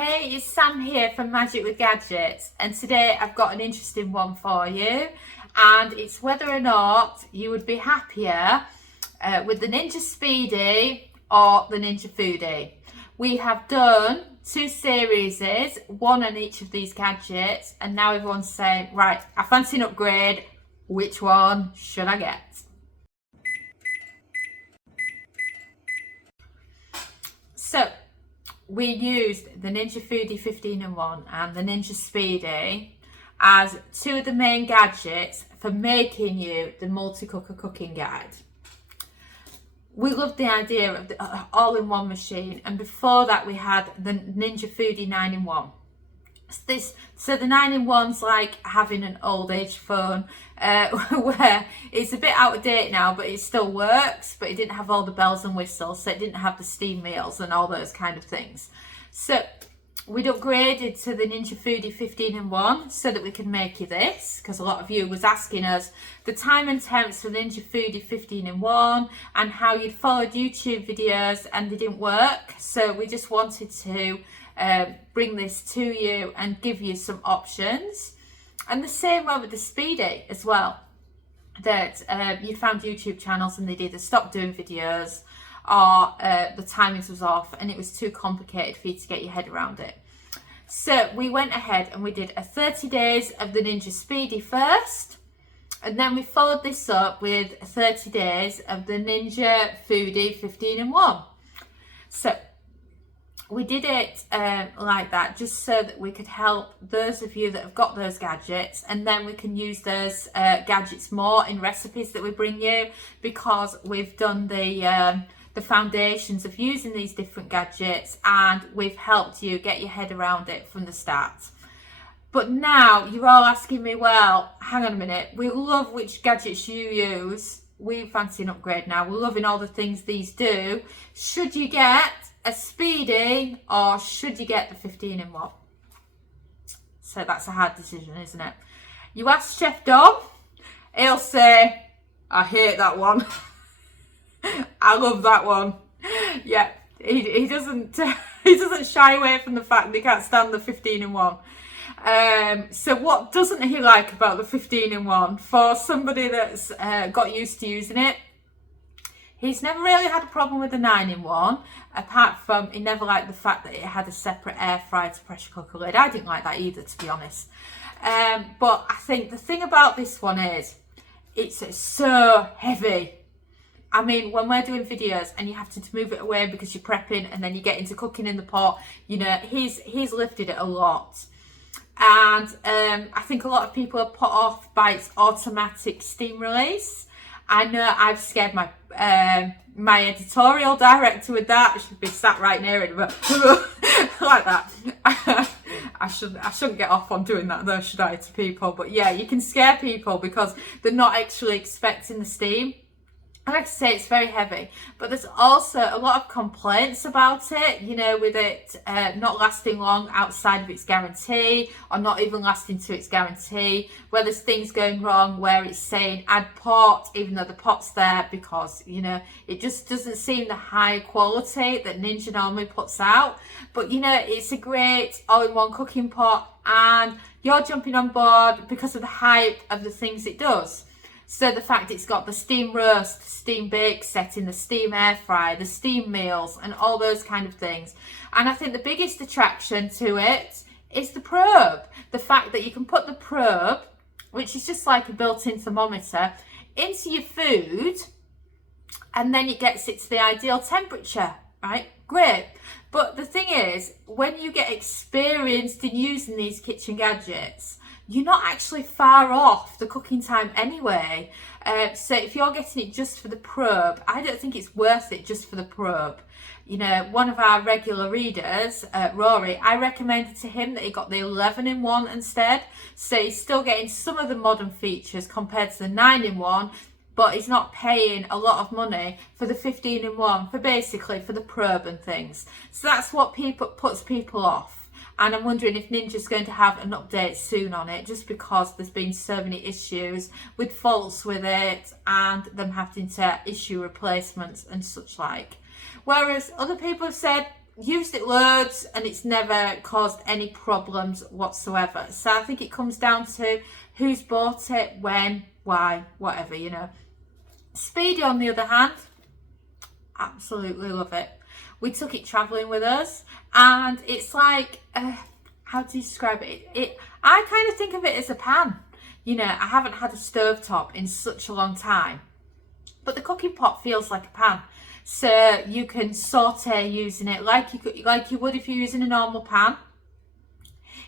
Hey, it's Sam here from Magic with Gadgets, and today I've got an interesting one for you, and it's whether or not you would be happier with the Ninja Speedi or the Ninja Foodi. We have done two series, one on each of these gadgets, and now everyone's saying, right, I fancy an upgrade, which one should I get? So, we used the Ninja Foodi 15in1 and the Ninja Speedi as two of the main gadgets for making you the multi-cooker cooking guide. We loved the idea of the all-in-one machine, and before that we had the Ninja Foodi 9in1. So the 9in1's like having an old age phone where it's a bit out of date now, but it still works, but it didn't have all the bells and whistles, so it didn't have the steam meals and all those kind of things. So we'd upgraded to the Ninja Foodi 15in1 so that we could make you this, because a lot of you was asking us the time and temps for Ninja Foodi 15in1 and how you'd followed YouTube videos and they didn't work. So we just wanted to bring this to you and give you some options. And the same way with the Speedi as well, that you found YouTube channels and they'd either stopped doing videos or the timings was off and it was too complicated for you to get your head around it. So we went ahead and we did a 30 days of the Ninja Speedi first, and then we followed this up with 30 days of the Ninja Foodi 15in1. So we did it like that just so that we could help those of you that have got those gadgets, and then we can use those gadgets more in recipes that we bring you, because we've done the foundations of using these different gadgets and we've helped you get your head around it from the start. But now you're all asking me, well, hang on a minute, we love which gadgets you use, we fancy an upgrade now, we're loving all the things these do, should you get a Speedi or should you get the 15in1? So that's a hard decision, isn't it? You ask Chef Dom, he'll say, I hate that one. I love that one. Yeah, he doesn't shy away from the fact that he can't stand the 15in1. So what doesn't he like about the 15in1? For somebody that's got used to using it, he's never really had a problem with the 9in1, apart from he never liked the fact that it had a separate air fryer to pressure cooker lid. I didn't like that either, to be honest. But I think the thing about this one is it's so heavy. I mean, when we're doing videos and you have to move it away because you're prepping and then you get into cooking in the pot, you know, he's lifted it a lot. And I think a lot of people are put off by its automatic steam release. I know I've scared my my editorial director with that. She'd be sat right near it, but like that. I shouldn't get off on doing that though, should I, to people? But yeah, you can scare people because they're not actually expecting the steam. I like to say it's very heavy, but there's also a lot of complaints about it, you know, with it not lasting long outside of its guarantee, or not even lasting to its guarantee, where there's things going wrong where it's saying add pot, even though the pot's there, because, you know, it just doesn't seem the high quality that Ninja normally puts out. But, you know, it's a great all-in-one cooking pot, and you're jumping on board because of the hype of the things it does. So the fact it's got the steam roast, steam bake setting, the steam air fry, the steam meals and all those kind of things. And I think the biggest attraction to it is the probe. The fact that you can put the probe, which is just like a built-in thermometer, into your food, and then it gets it to the ideal temperature, right? Great. But the thing is, when you get experienced in using these kitchen gadgets, you're not actually far off the cooking time anyway. So if you're getting it just for the probe, I don't think it's worth it just for the probe. You know, one of our regular readers, Rory, I recommended to him that he got the 11in1 instead. So he's still getting some of the modern features compared to the 9in1, but he's not paying a lot of money for the 15in1, for basically for the probe and things. So that's what puts people off. And I'm wondering if Ninja's going to have an update soon on it, just because there's been so many issues with faults with it and them having to issue replacements and such like. Whereas other people have said, used it loads and it's never caused any problems whatsoever. So I think it comes down to who's bought it, when, why, whatever, you know. Speedi, on the other hand, absolutely love it. We took it travelling with us, and it's like, how do you describe it? I kind of think of it as a pan. You know, I haven't had a stovetop in such a long time, but the cooking pot feels like a pan. So you can saute using it like you would if you're using a normal pan.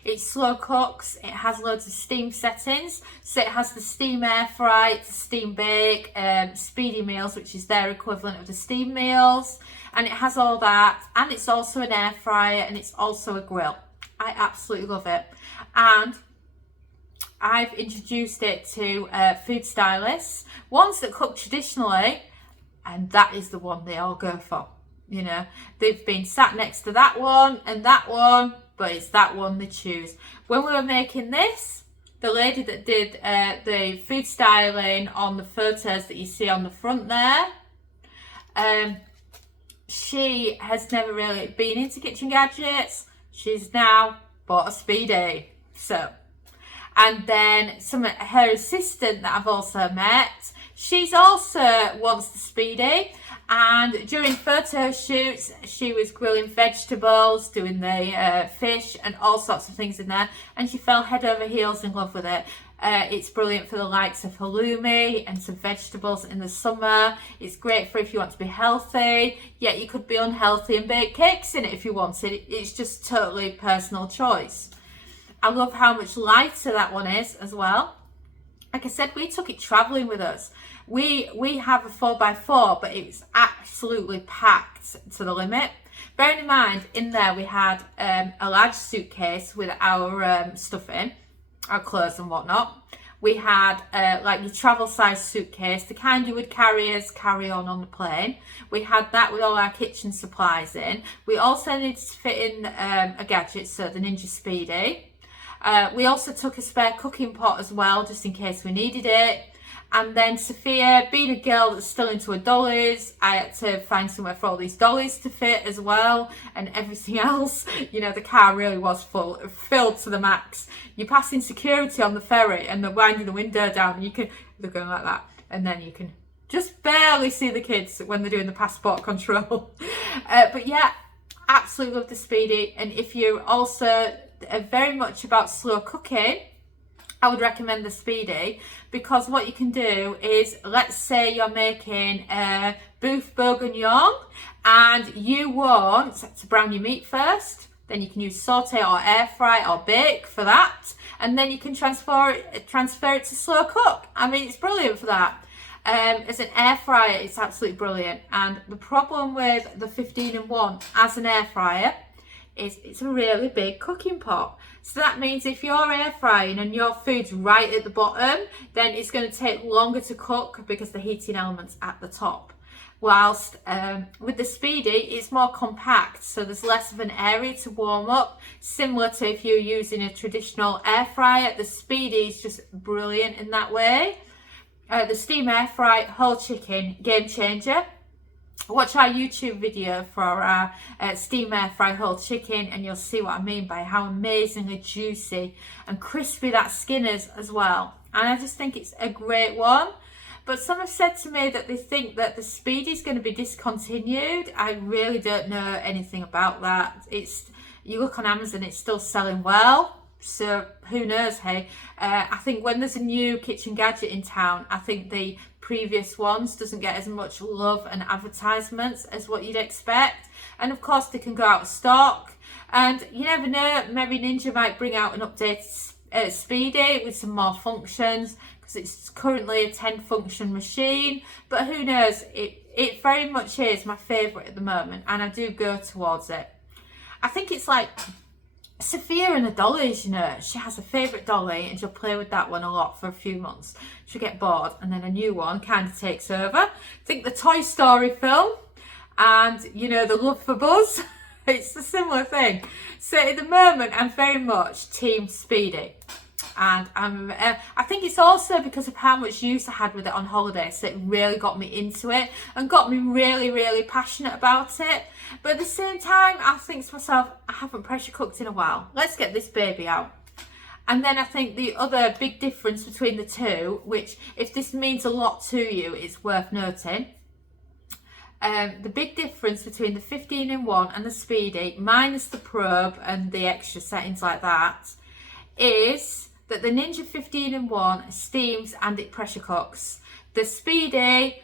It slow cooks, it has loads of steam settings, so it has the steam air fry, the steam bake, Speedi meals, which is their equivalent of the steam meals, and it has all that, and it's also an air fryer, and it's also a grill. I absolutely love it, and I've introduced it to food stylists, ones that cook traditionally, and that is the one they all go for. You know, they've been sat next to that one and that one, but it's that one they choose. When we were making this, the lady that did the food styling on the photos that you see on the front there, she has never really been into kitchen gadgets. She's now bought a Speedi. So, and then her assistant that I've also met, she's also wants the Speedi, and during photo shoots she was grilling vegetables, doing the fish and all sorts of things in there, and she fell head over heels in love with it. It's brilliant for the likes of halloumi and some vegetables in the summer. It's great for if you want to be healthy, yet you could be unhealthy and bake cakes in it if you wanted. It's just totally personal choice. I love how much lighter that one is as well. Like I said, we took it travelling with us. We have a 4x4, but it was absolutely packed to the limit. Bearing in mind, in there we had a large suitcase with our stuff in, our clothes and whatnot. We had like your travel size suitcase, the kind you would carry as carry-on the plane. We had that with all our kitchen supplies in. We also needed to fit in a gadget, so the Ninja Speedi. We also took a spare cooking pot as well, just in case we needed it. And then Sophia, being a girl that's still into her dollies, I had to find somewhere for all these dollies to fit as well, and everything else. You know, the car really was filled to the max. You're passing security on the ferry and they're winding the window down, and they're going like that, and then you can just barely see the kids when they're doing the passport control. But yeah, absolutely love the Speedi. And if you're also very much about slow cooking, I would recommend the Speedi, because what you can do is, let's say you're making a boeuf bourguignon and you want to brown your meat first, then you can use saute or air fry or bake for that, and then you can transfer it to slow cook. I mean, it's brilliant for that. As an air fryer, it's absolutely brilliant. And the problem with the 15in1 as an air fryer is it's a really big cooking pot. So that means if you're air frying and your food's right at the bottom, then it's going to take longer to cook because the heating element's at the top. Whilst with the Speedi, it's more compact, so there's less of an area to warm up. Similar to if you're using a traditional air fryer, the Speedi is just brilliant in that way. The steam air fry whole chicken, game changer. Watch our YouTube video for our steam air fry whole chicken, and you'll see what I mean by how amazingly juicy and crispy that skin is as well. And I just think it's a great one. But some have said to me that they think that the Speedi is going to be discontinued. I really don't know anything about that. You look on Amazon, it's still selling well. So who knows, hey? I think when there's a new kitchen gadget in town, I think the previous ones doesn't get as much love and advertisements as what you'd expect. And of course they can go out of stock, and you never know, maybe Ninja might bring out an updated Speedi with some more functions, because it's currently a 10 function machine. But who knows, it very much is my favourite at the moment, and I do go towards it. I think it's like Sophia and her dollies, you know, she has a favourite dolly and she'll play with that one a lot for a few months. She'll get bored and then a new one kind of takes over. Think the Toy Story film and, you know, the love for Buzz. It's a similar thing. So at the moment, I'm very much Team Speedi. and I think it's also because of how much use I had with it on holiday, so it really got me into it and got me really passionate about it. But at the same time, I think to myself, I haven't pressure cooked in a while, let's get this baby out. And then I think the other big difference between the two, which if this means a lot to you, it's worth noting. The big difference between the 15-in-1 and the Speedi, minus the probe and the extra settings like that, is that the Ninja 15-in-1 steams and it pressure cooks. The Speedi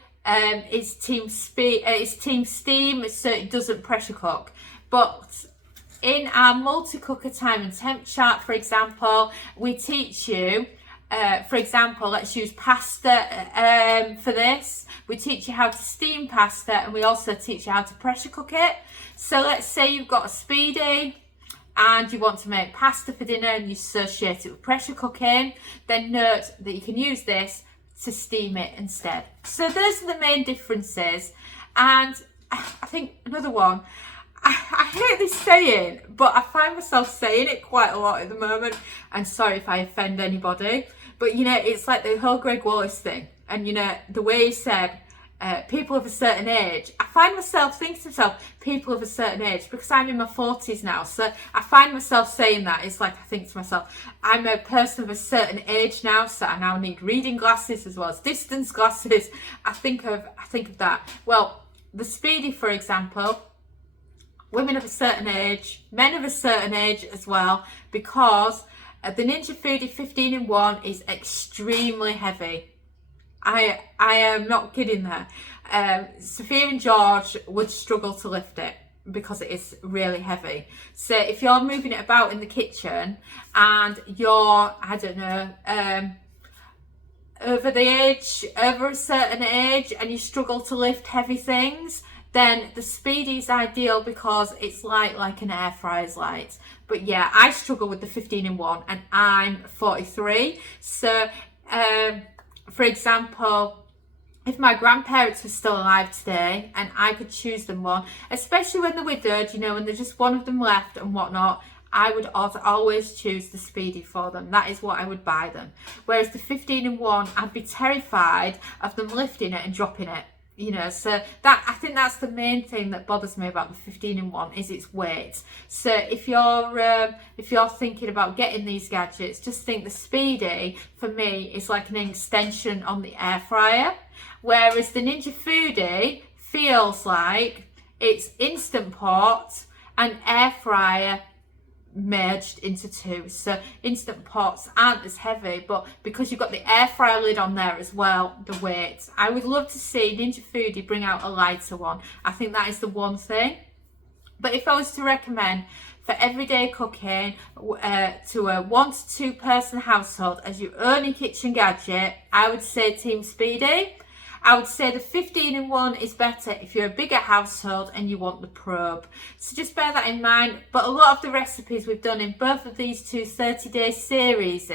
is team steam, so it doesn't pressure cook. But in our multi-cooker time and temp chart, for example, we teach you, for example, let's use pasta for this. We teach you how to steam pasta, and we also teach you how to pressure cook it. So let's say you've got a Speedi and you want to make pasta for dinner and you associate it with pressure cooking, then note that you can use this to steam it instead. So those are the main differences. And I think another one, I hate this saying, but I find myself saying it quite a lot at the moment, and sorry if I offend anybody, but you know, it's like the whole Greg Wallace thing, and you know, the way he said people of a certain age, I find myself thinking to myself, people of a certain age, because I'm in my 40s now, so I find myself saying that. It's like I think to myself, I'm a person of a certain age now, so I now need reading glasses as well as distance glasses. I think of that. Well, the Speedi, for example, women of a certain age, men of a certain age as well, because the Ninja Foodi 15-in-1 is extremely heavy. I am not kidding there. Sophia and George would struggle to lift it because it is really heavy. So if you're moving it about in the kitchen and you're, I don't know, over a certain age and you struggle to lift heavy things, then the Speedi is ideal because it's light like an air fryer's light. But yeah, I struggle with the 15-in-1 and I'm 43. So for example, if my grandparents were still alive today and I could choose them one, especially when they're widowed, you know, when there's just one of them left and whatnot, I would always choose the Speedi for them. That is what I would buy them. Whereas the 15-in-1, I'd be terrified of them lifting it and dropping it. You know, so that, I think that's the main thing that bothers me about the 15-in-1 is its weight. So if you're thinking about getting these gadgets, just think the Speedi for me is like an extension on the air fryer, whereas the Ninja Foodi feels like it's Instant Pot and air fryer merged into two. So Instant Pots aren't as heavy, but because you've got the air fryer lid on there as well, the weight. I would love to see Ninja Foodi bring out a lighter one. I think that is the one thing. But if I was to recommend for everyday cooking to a 1 to 2 person household as your only kitchen gadget, I would say Team Speedi. I would say the 15-in-1 is better if you're a bigger household and you want the probe. So just bear that in mind. But a lot of the recipes we've done in both of these two 30-day series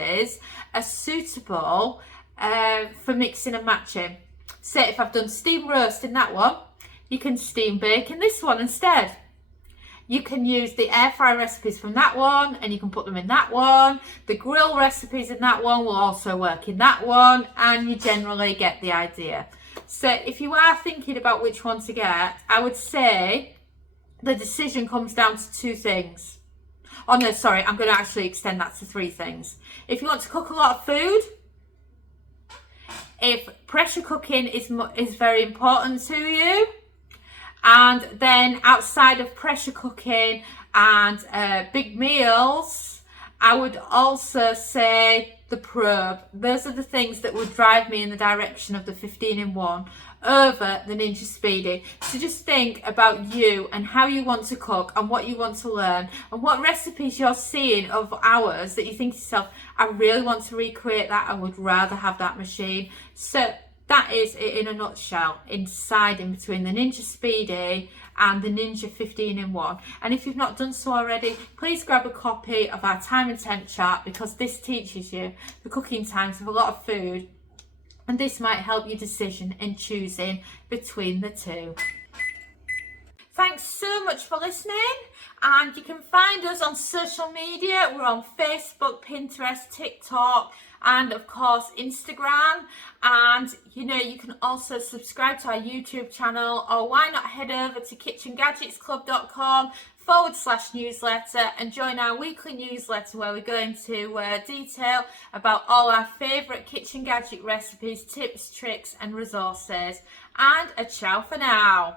are suitable for mixing and matching. So if I've done steam roast in that one, you can steam bake in this one instead. You can use the air fry recipes from that one and you can put them in that one. The grill recipes in that one will also work in that one, and you generally get the idea. So if you are thinking about which one to get, I would say the decision comes down to 2 things. Oh no, sorry, I'm going to actually extend that to 3 things. If you want to cook a lot of food, if pressure cooking is very important to you, and then outside of pressure cooking and big meals, I would also say the probe. Those are the things that would drive me in the direction of the 15-in-1 over the Ninja Speedi. So just think about you and how you want to cook and what you want to learn and what recipes you're seeing of ours that you think to yourself, I really want to recreate that. I would rather have that machine. So that is it in a nutshell, in between the Ninja Speedi and the Ninja 15-in-1. And if you've not done so already, please grab a copy of our time and temp chart, because this teaches you the cooking times of a lot of food, and this might help your decision in choosing between the two. Thanks so much for listening, and you can find us on social media. We're on Facebook, Pinterest, TikTok, and of course Instagram. And you can also subscribe to our YouTube channel, or why not head over to kitchengadgetsclub.com/newsletter and join our weekly newsletter, where we go into detail about all our favourite kitchen gadget recipes, tips, tricks and resources. And a ciao for now.